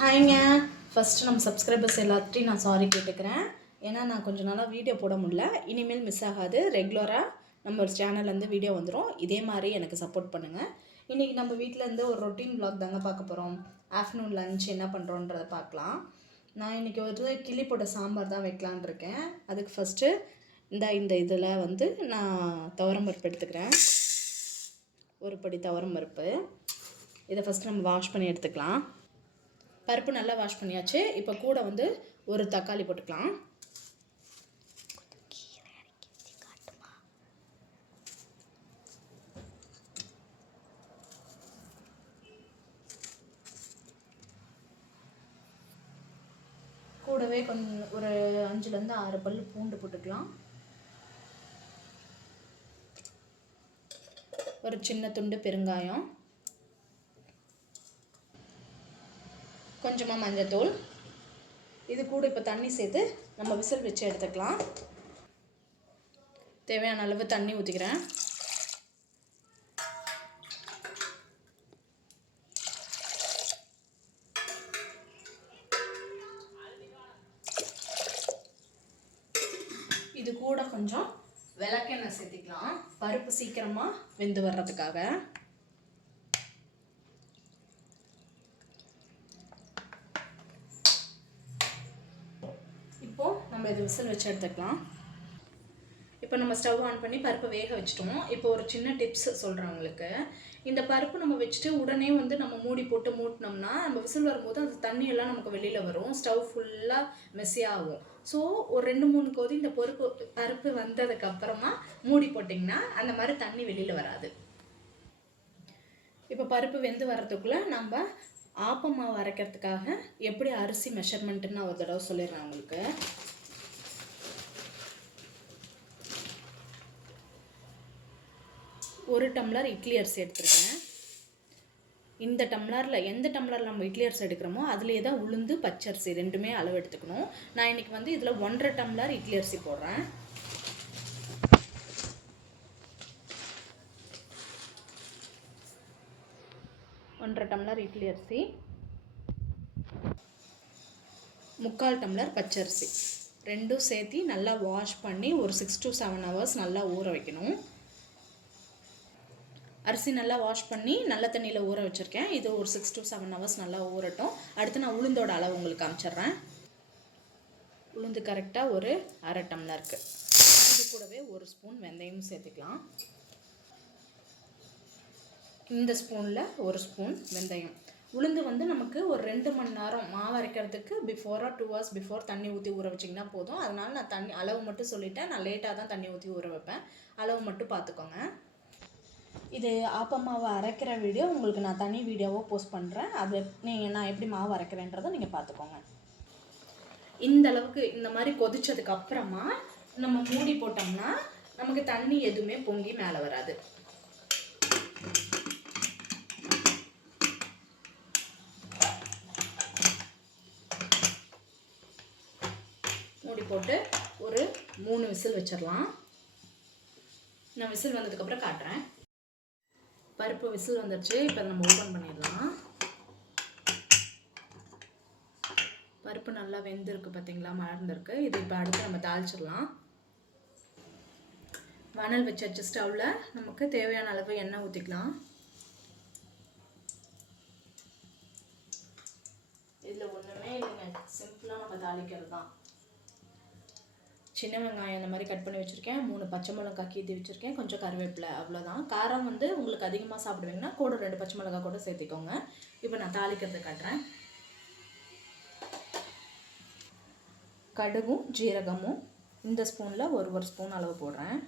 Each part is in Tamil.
ஹாய்ங்க. ஃபஸ்ட்டு நம்ம சப்ஸ்கிரைபர்ஸ் எல்லாத்தையும் நான் சாரி கேட்டுக்கிறேன். ஏன்னா நான் கொஞ்சம் நாளாக வீடியோ போட முடியல. இனிமேல் மிஸ் ஆகாது. ரெகுலராக நம்ம ஒரு சேனல்லேருந்து வீடியோ வந்துடும். இதே மாதிரி எனக்கு சப்போர்ட் பண்ணுங்கள். இன்றைக்கி நம்ம வீட்டிலேருந்து ஒரு ரொட்டீன் வ்ளாக் தாங்க பார்க்க போகிறோம். ஆஃப்டர்நூன் லன்ச் என்ன பண்ணுறோன்றதை பார்க்கலாம். நான் இன்றைக்கி ஒரு கிளி போட்ட சாம்பார் தான் வைக்கலான் இருக்கேன். அதுக்கு ஃபஸ்ட்டு இந்த இதில் வந்து நான் துவரம் பருப்பு எடுத்துக்கிறேன். ஒரு படி துவரம் பருப்பு. இதை ஃபஸ்ட்டு நம்ம வாஷ் பண்ணி எடுத்துக்கலாம். பருப்பு நல்லா வாஷ் பண்ணியாச்சு. இப்போ கூட வந்து ஒரு தக்காளி போட்டுக்கலாம். கூடவே கொஞ்சம் ஒரு 5லேருந்து 6 பல் பூண்டு போட்டுக்கலாம். ஒரு சின்ன துண்டு பெருங்காயம், கொஞ்சமாக மஞ்சத்தூள். இது கூட இப்போ தண்ணி சேர்த்து நம்ம விசில் வச்சு எடுத்துக்கலாம். தேவையான அளவு தண்ணி ஊற்றிக்கிறேன். இது கூட கொஞ்சம் விளக்கெண்ணெய் சேர்த்திக்கலாம், பருப்பு சீக்கிரமாக வெந்து வர்றதுக்காக. இப்போது நம்ம இது விசில் வச்சு எடுத்துக்கலாம். இப்போ நம்ம ஸ்டவ் ஆன் பண்ணி பருப்பை வேக வச்சிட்டோம். இப்போ ஒரு சின்ன டிப்ஸ் சொல்கிறேன் உங்களுக்கு. இந்த பருப்பு நம்ம வச்சுட்டு உடனே வந்து நம்ம மூடி போட்டு மூட்டினோம்னா நம்ம விசில் வரும்போது அந்த தண்ணியெல்லாம் நமக்கு வெளியில் வரும். ஸ்டவ் ஃபுல்லாக மெஸ்ஸியாகும். ஸோ ஒரு 2-3 கொதி இந்த பருப்பு வந்ததுக்கப்புறமா மூடி போட்டிங்கன்னா அந்த மாதிரி தண்ணி வெளியில் வராது. இப்போ பருப்பு வெந்து வர்றதுக்குள்ளே நம்ம ஆப்பம் மாவு அரைக்கிறதுக்காக எப்படி அரிசி மெஷர்மெண்ட்டுன்னு நான் ஒரு தடவை சொல்லிடுறேன் உங்களுக்கு. ஒரு டம்ளர் இட்லி அரிசி எடுத்துருக்கேன். இந்த டம்ளரில் எந்த டம்ளரில் நம்ம இட்லி அரிசி எடுக்கிறோமோ அதுலேயே தான் உளுந்து பச்சரிசி ரெண்டுமே அளவு எடுத்துக்கணும். நான் இன்றைக்கி வந்து இதில் 1.5 டம்ளர் இட்லி அரிசி போடுறேன். ஒன்றரை டம்ளர் இட்லி அரிசி, 3/4 டம்ளர் பச்சரிசி ரெண்டும் சேர்த்து நல்லா வாஷ் பண்ணி ஒரு 6 to 7 hours நல்லா ஊற வைக்கணும். அரிசி நல்லா வாஷ் பண்ணி நல்ல தண்ணியில் ஊற வச்சுருக்கேன். இது ஒரு 6 to 7 hours நல்லா ஊறட்டும். அடுத்து நான் உளுந்தோட அளவு உங்களுக்கு காமிச்சிட்றேன். உளுந்து கரெக்டாக ஒரு 1/2 டம்ளருக்கு. இது கூடவே ஒரு ஸ்பூன் வெந்தயமும் சேர்த்துக்கலாம். இந்த ஸ்பூனில் ஒரு ஸ்பூன் வெந்தயம். உளுந்து வந்து நமக்கு ஒரு 2 மணி நேரம் மாவு அரைக்கிறதுக்கு பிஃபோராக 2 hours பிஃபோர் தண்ணி ஊற்றி ஊற வச்சிங்கன்னா போதும். அதனால் நான் தண்ணி அளவு மட்டும் சொல்லிட்டேன். நான் லேட்டாக தான் தண்ணி ஊற்றி ஊற வைப்பேன். அளவு மட்டும் பார்த்துக்கோங்க. இது ஆப்பம் மாவு அரைக்கிற வீடியோ உங்களுக்கு நான் தனி வீடியோவாக போஸ்ட் பண்ணுறேன். அது நான் எப்படி மாவு அரைக்கிறேன்றதை நீங்கள் பார்த்துக்கோங்க. இந்த அளவுக்கு இந்த மாதிரி கொதிச்சதுக்கு அப்புறமா நம்ம மூடி போட்டோம்னா நமக்கு தண்ணி எதுவுமே பொங்கி மேலே வராது. மூடி போட்டு ஒரு 3 விசில் வச்சிடலாம். நான் விசில் வந்ததுக்கப்புறம் காட்டுறேன். பருப்பு விசில் வந்துடுச்சு. இப்போ நம்ம ஓப்பன் பண்ணிடலாம். பருப்பு நல்லா வெந்திருக்கு பார்த்தீங்களா, மலர்ந்துருக்கு. இது இப்போ அடுத்து நம்ம தாளிச்சிடலாம். வானல் வச்சு ஸ்டவ்வில் நமக்கு தேவையான அளவு எண்ணெய் ஊற்றிக்கலாம். இதில் ஒன்றுமே இல்லைங்க, சிம்பிளாக நம்ம தாளிக்கிறது தான். சின்ன வெங்காயம் இந்த மாதிரி கட் பண்ணி வச்சுருக்கேன். 3 பச்சை மிளகாய் கீத்தி வச்சுருக்கேன். கொஞ்சம் கருவேப்பிலை, அவ்வளோதான். காரம் வந்து உங்களுக்கு அதிகமாக சாப்பிடுவீங்கன்னா கூட 2 பச்சை மிளகாய் கூட சேர்த்திக்கோங்க. இப்போ நான் தாளிக்கிறது காட்டுறேன். கடுகும் ஜீரகமும் இந்த ஸ்பூனில் ஒரு ஸ்பூன் அளவு போடுறேன்.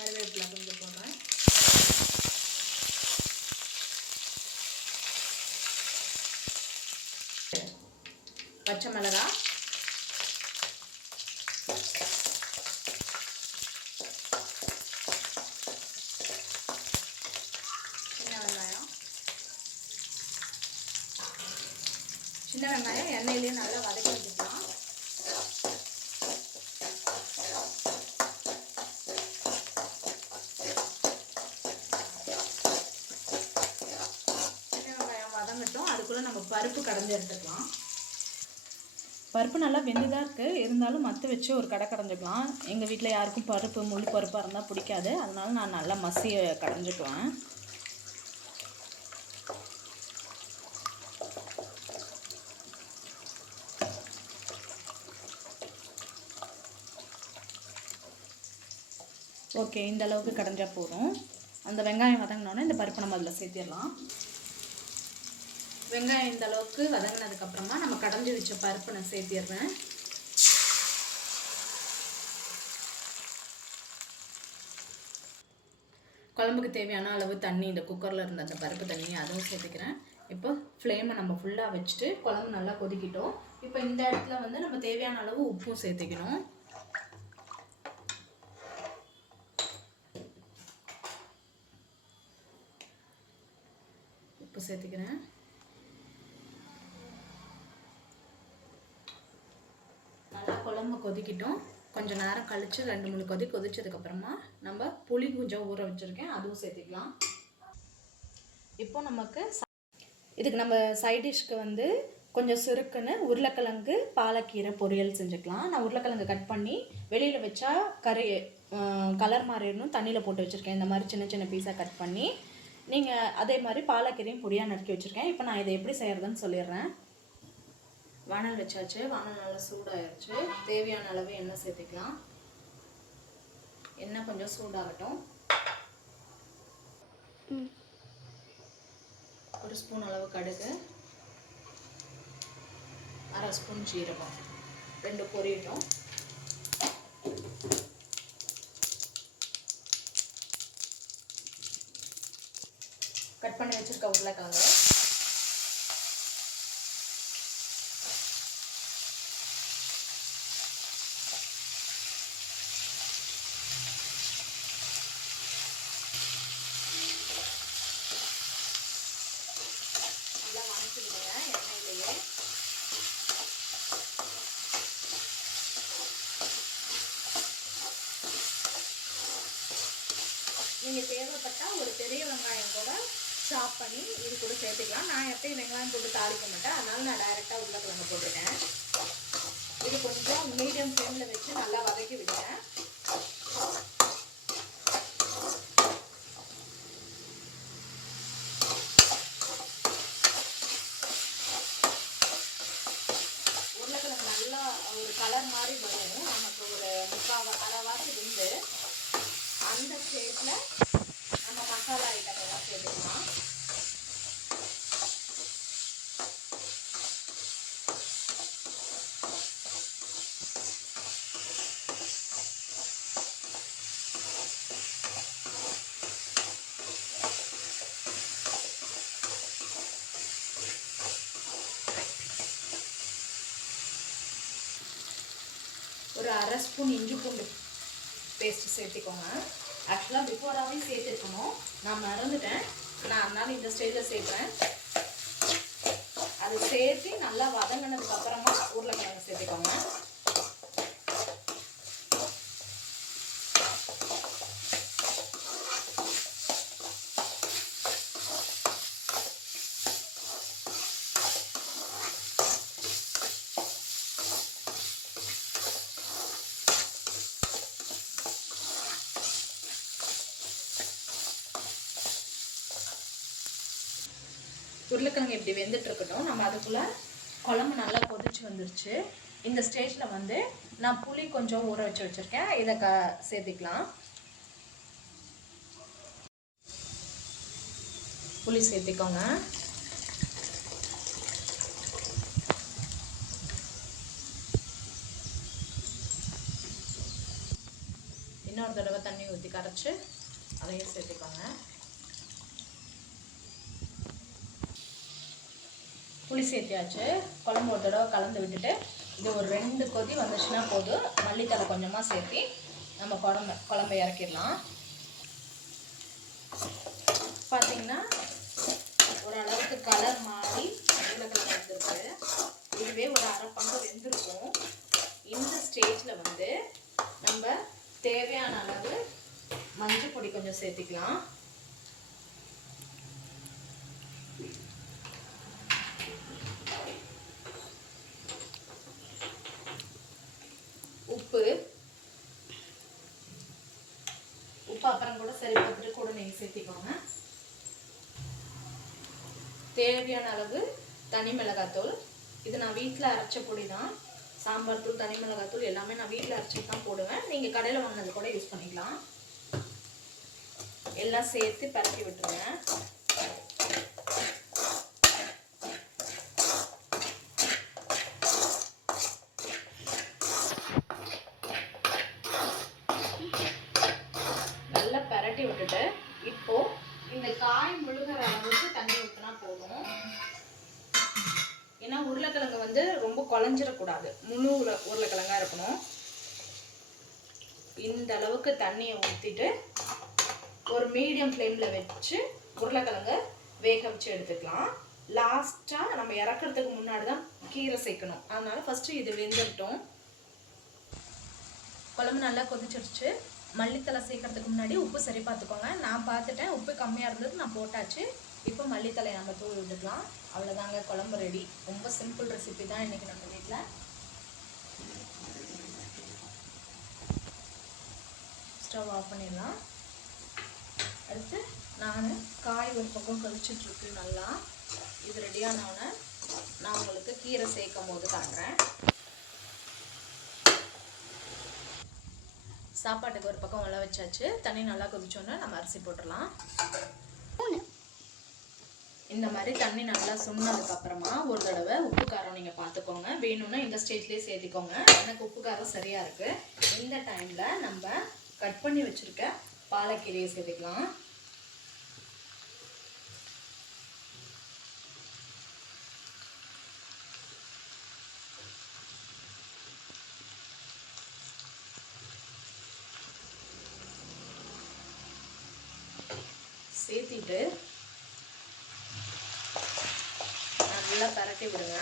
கருவேப்பிலை கொஞ்சம் போடுறேன். பச்சை மிளகாய், சின்ன வெங்காயம் எண்ணெயிலேயே நல்லா வதக்கி வச்சுக்கலாம். கடைஞ்சி எடுத்துக்கலாம். பருப்பு நல்லா வெந்துதான் இருக்குது, இருந்தாலும் மத்து வச்சு ஒரு கடை கடைஞ்சிக்கலாம். எங்கள் வீட்டில் யாருக்கும் பருப்பு முழு பருப்பாக இருந்தால் பிடிக்காது, அதனால நான் நல்லா மசியை கடைஞ்சிக்குவேன். ஓகே, இந்த அளவுக்கு கடைஞ்சால் போதும். அந்த வெங்காயம் வதங்கினோன்னே இந்த பருப்பு நம்ம அதில் சேர்த்திடலாம். வெங்காயம் இந்த அளவுக்கு வதங்கினதுக்கப்புறமா நம்ம கடைஞ்சி வச்ச பருப்பு நான் சேர்த்திடுறேன். குழம்புக்கு தேவையான அளவு தண்ணி, இந்த குக்கரில் இருந்த அந்த பருப்பு தண்ணி அதுவும் சேர்த்துக்கிறேன். இப்போ ஃப்ளேமை நம்ம ஃபுல்லாக வச்சுட்டு குழம்பு நல்லா கொதிக்கிட்டோம். இப்போ இந்த இடத்துல வந்து நம்ம தேவையான அளவு உப்பும் சேர்த்துக்கணும். உப்பு சேர்த்துக்கிறேன். நல்லா குழம்பு கொதிக்கிட்டோம். கொஞ்சம் நேரம் கழித்து 2-3 கொதிச்சதுக்கப்புறமா நம்ம புளி கொஞ்சம் ஊற வச்சுருக்கேன், அதுவும் சேர்த்துக்கலாம். இப்போ நமக்கு இதுக்கு நம்ம சைட் டிஷ்க்கு வந்து கொஞ்சம் சுருக்குன்னு உருளைக்கிழங்கு பாலக்கீரை பொரியல் செஞ்சுக்கலாம். நான் உருளைக்கிழங்கு கட் பண்ணி வெளியில் வச்சா கலர் மாறிடணும், தண்ணியில் போட்டு வச்சுருக்கேன். இந்த மாதிரி சின்ன சின்ன பீஸாக கட் பண்ணி, நீங்கள் அதே மாதிரி பாலக்கீரையும் பொடியாக நறுக்கி வச்சுருக்கேன். இப்போ நான் இதை எப்படி செய்கிறதுன்னு சொல்லிடுறேன். வானல் வச்சாச்சு, வானல் நல்லா சூடாகிடுச்சு. தேவையான அளவு எண்ணெய் சேர்த்துக்கலாம். எண்ணெய் கொஞ்சம் சூடாகட்டும். 1 ஸ்பூன் அளவு கடுகு, 1/2 ஸ்பூன் ஜீரகம், 2 பொரியட்டும். கட் பண்ணி வச்சிருக்க உருளைக்கிழங்கு, நல்லா வதக்கி விடுங்க எண்ணெயிலேயே. நீங்கள் தேவைப்பட்டால் ஒரு பெரிய வெங்காயம் கூட சாப் பண்ணி இது கூட சேர்த்துக்கலாம். நான் எப்பயும் வெங்காயம் போட்டு தாளிக்க மாட்டேன், அதனால நான் டைரெக்டாக உருளைக்கிழங்கு போட்டிருக்கேன். இது கொஞ்சம் மீடியம் ஃப்ளேமில் வச்சு நல்லா வதக்கி விடுங்க. உருளைக்கிழங்கு நல்லா ஒரு கலர் மாதிரி வரும், நமக்கு ஒரு அரைவாசி வெந்து அந்த ஸ்டேஜில் நம்ம மசாலா ஐட்டம் எல்லாம் சேர்த்துக்கலாம். ஒரு 1/2 ஸ்பூன் இஞ்சி பூண்டு பேஸ்ட்டு சேர்த்துக்கோங்க. ஆக்சுவலாக பிஃபோராகவே சேர்த்துருக்கணும், நான் மறந்துட்டேன். நான் அதனால இந்த ஸ்டேஜில் சேர்க்குறேன். அது சேர்த்து நல்லா வதங்கினதுக்கப்புறமா உருளைக்கிழங்கு சேர்த்துக்கோங்க. உருளைக்கிழங்கு இப்படி வெந்துட்டு இருக்கட்டும். நம்ம அதுக்குள்ளே குழம்பு நல்லா கொதிச்சு வந்துருச்சு. இந்த ஸ்டேஜில் வந்து நான் புளி கொஞ்சம் ஊற வச்சுருக்கேன், இதை சேர்த்திக்கலாம். புளி சேர்த்திக்கோங்க. இன்னொரு தடவை தண்ணி ஊற்றி கரைச்சி அதையும் சேர்த்திக்கோங்க. புளி சேர்த்தியாச்சு. குழம்பு ஒரு தடவை கலந்து விட்டுட்டு இது ஒரு 2 கொதி வந்துச்சுன்னா போதும். மல்லித்தலை கொஞ்சமாக சேர்த்து நம்ம குழம்பை இறக்கிடலாம். பார்த்தீங்கன்னா ஓரளவுக்கு கலர் மாறி உருளைக்கிழங்கு வந்துருக்கு. இதுவே ஒரு 1/2 பங்கு வெந்திருக்கும். இந்த ஸ்டேஜில் வந்து நம்ம தேவையான அளவு மஞ்சள் பொடி கொஞ்சம் சேர்த்துக்கலாம். சேர்த்திக்கோங்க. தேவையான அளவு தனி மிளகாத்தூள். இது நான் வீட்டில் அரைச்ச பொடி தான். சாம்பார் தூள், தனி மிளகாத்தூள் எல்லாமே நான் வீட்டில் அரைச்சி தான் போடுவேன். நீங்கள் கடையில் வாங்கினது கூட யூஸ் பண்ணிக்கலாம். எல்லாம் சேர்த்து பரட்டி விட்டுருங்க. நல்லா பரட்டி விட்டுட்டு இப்போ இந்த காய் முழுகிற அளவுக்கு தண்ணி ஊற்றினா போதும். ஏன்னா உருளைக்கிழங்கு வந்து ரொம்ப குழஞ்சிடக்கூடாது, முழு உருளைக்கிழங்கா இருக்கணும். இந்த அளவுக்கு தண்ணியை ஊற்றிட்டு ஒரு மீடியம் ஃப்ளேமில் வச்சு உருளைக்கிழங்க வேக வச்சு எடுத்துக்கலாம். லாஸ்ட்டாக நம்ம இறக்கிறதுக்கு முன்னாடி தான் கீரை சேர்க்கணும். அதனால ஃபஸ்ட்டு இது வெந்துட்டோம். குழம்பு நல்லா கொதிச்சிருச்சு. மல்லித்தலை சேர்க்கறதுக்கு முன்னாடி உப்பு சரி பார்த்துக்கோங்க. நான் பார்த்துட்டேன், உப்பு கம்மியாக இருந்தது, நான் போட்டாச்சு. இப்போ மல்லித்தலை நம்ம தூள் விட்டுக்கலாம். அவ்வளோதாங்க, குழம்பு ரெடி. ரொம்ப சிம்பிள் ரெசிபி தான் இன்றைக்கி நம்ம வீட்டில். ஸ்டவ் ஆஃப் பண்ணிடலாம். அடுத்து நான் காய் ஒரு பக்கம் கொதிச்சிட்ருக்கு நல்லா. இது ரெடியானவுடனே நான் உங்களுக்கு கீரை சேர்க்கும் போது காட்டுறேன். சாப்பாட்டுக்கு ஒரு பக்கம் உள்ள வச்சாச்சு. தண்ணி நல்லா கொதிச்சோன்னா நம்ம அரிசி போட்டுடலாம். இந்த மாதிரி தண்ணி நல்லா சுண்ணதுக்கப்புறமா ஒரு தடவை உப்பு காரம் நீங்கள் பார்த்துக்கோங்க. வேணும்னா இந்த ஸ்டேஜ்லேயே சேர்த்திக்கோங்க. எனக்கு உப்பு காரம் சரியாக இருக்குது. இந்த டைமில் நம்ம கட் பண்ணி வச்சுருக்க பாலக்கீரையை சேர்த்துக்கலாம். சேர்த்திட்டு நல்லா பரட்டி விடுங்க.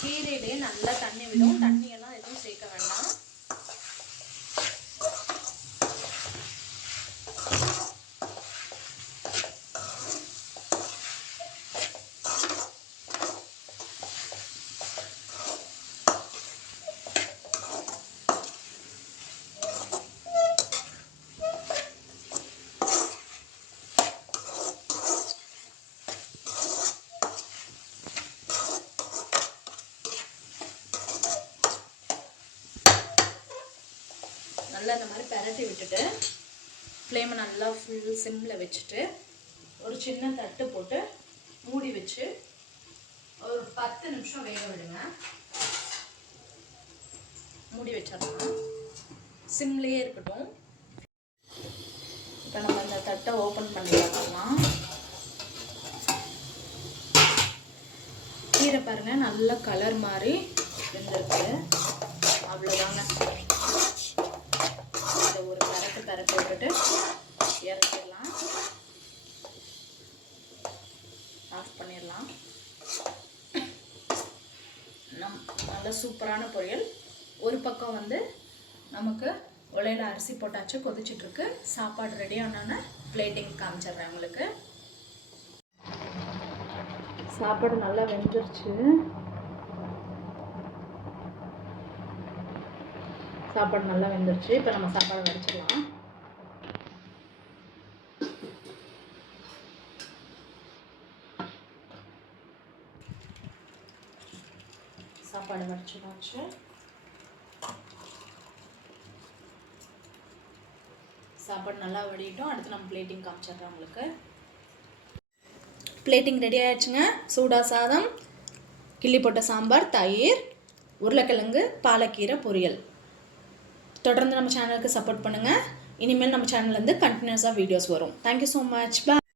கீரையிலே நல்லா தண்ணி விடும். தண்ணியெல்லாம் எதுவும் சேர்க்க வேண்டாம். நல்லா இந்த மாதிரி பரட்டி விட்டுட்டு ஃப்ளேமை நல்லா ஃபுல் சிம்மில் வச்சுட்டு ஒரு சின்ன தட்டு போட்டு மூடி வச்சு ஒரு 10 நிமிஷம் வேக விடுங்க. மூடி வச்சிடலாம். சிம்லேயே இருக்கட்டும். இப்போ நம்ம அந்த தட்டை ஓப்பன் பண்ணி பார்க்கலாம். கீரை பாருங்கள், நல்ல கலர் மாதிரி வெந்திருக்கு. அவ்வளோதாங்க. ஒரு பரட்டு விட்டுட்டு இறக்கிடலாம். ஆஃப் பண்ணிடலாம். நல்ல சூப்பரான பொரியல். ஒரு பக்கம் வந்து நமக்கு உலையில் அரிசி போட்டாச்சு, கொதிச்சிட்ருக்கு. சாப்பாடு ரெடி ஆனோன்னே பிளேட்டிங் காமிச்சிடுறேன் உங்களுக்கு. சாப்பாடு நல்லா வெந்துருச்சு. சாப்பாடு நல்லா வெந்துருச்சு. இப்போ நம்ம சாப்பாடு வடிச்சிடலாம். சாப்பாடு வடிச்சிடாச்சு. சாப்பாடு நல்லா வடிட்டோம். அடுத்து நம்ம பிளேட்டிங் காமிச்சிடுறோம் உங்களுக்கு. பிளேட்டிங் ரெடி ஆயிடுச்சுங்க. சூடா சாதம், கிள்ளி போட்ட சாம்பார், தயிர், உருளைக்கிழங்கு, பாலக்கீரை பொரியல். தொடர்ந்து நம்ம சேனலுக்கு சப்போர்ட் பண்ணுங்கள். இனிமேல் நம்ம சேனல்லேருந்து கண்டினியூஸாக வீடியோஸ் வரும். Thank you so much. பாய்.